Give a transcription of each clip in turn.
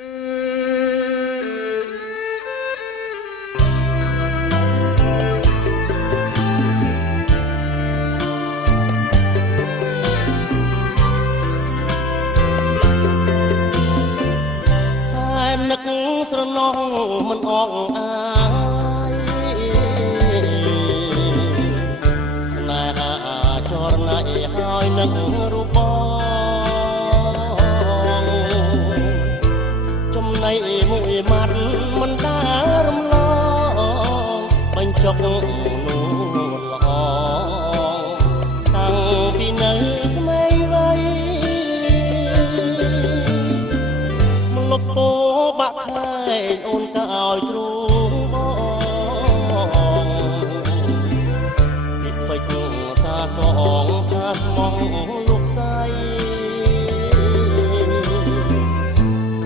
នឹកស្រណោះមិនអងអាយស្នេហាចរណៃហើយនឹងរូបបងចំណៃមួយម៉ាត់មិនដារំលងបញ្ចុកនួនល្អតាំងពីនៅក្មេងវ័យមកលុបពោបាក់ខែងអូនក៏ឲ្យទ្រូងបងពីពេជ្រសាសងថាស្មោះលោកស្រី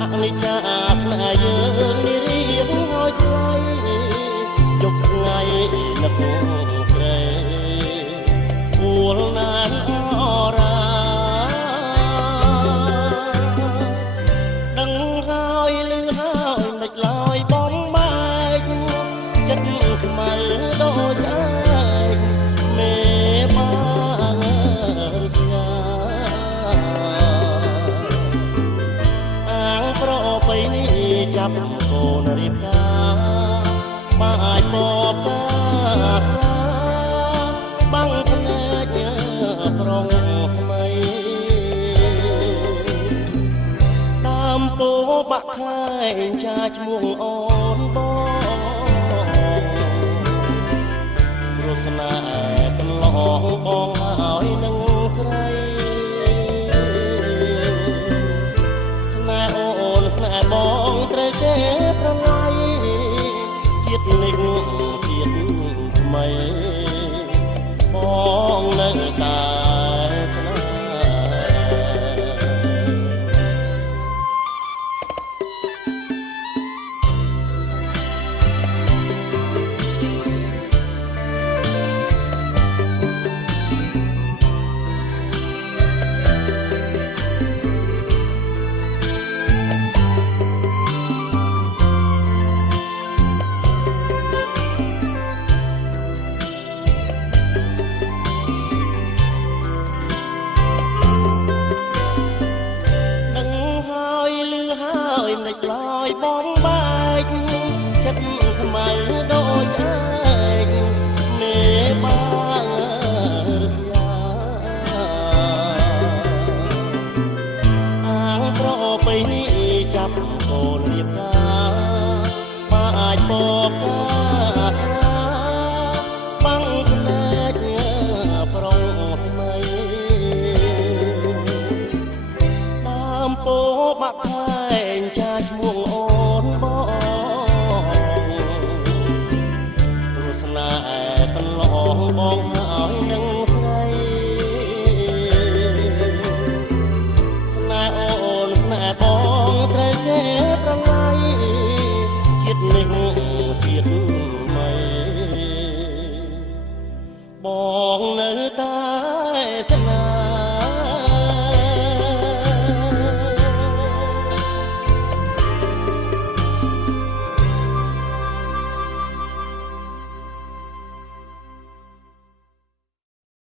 អនិច្ចាស្នេហ៍យើងនេះរៀងហើយថ្លៃយកថ្ងៃនឹកស្រីពួលណានអរាដឹងហើយលឺហើយមិនឡើយបងបែកចិត្តខ្មៅដូចឯងមេបានស្ញាអាងប្របីនេះចាប់កូនរៀបការបាយបបតាស្លាបាំងភ្នែកប្រងថ្មីតាមពោបាក់ខែងចាឈ្មោះអូនបងរសនាកន្លងបងហើយនឹងស្រីស្នេហ៍អូនស្នេហ៍បងត្រូវគេប្រឡ័យជាតិនេះជាតិថ្មីបងនៅតែស្នេហ៍មិនឡើយបងបែកចិត្តខ្មៅដូចឯងមេបានរស្យាអាងប្របីនេះចាប់កូនរៀបការបាយបបកាស្លាបាំងភ្នែកប្រងថ្មីតាមពោបាក់ខែងចាឈ្មោះអូនបងរសនាកន្លងបងហើយនឹងស្រីស្នេហ៍អូនស្នេហ៍បងត្រូវគេប្រឡ័យជាតិនេះជាតិថ្មីបងនៅតែស្នេហ៍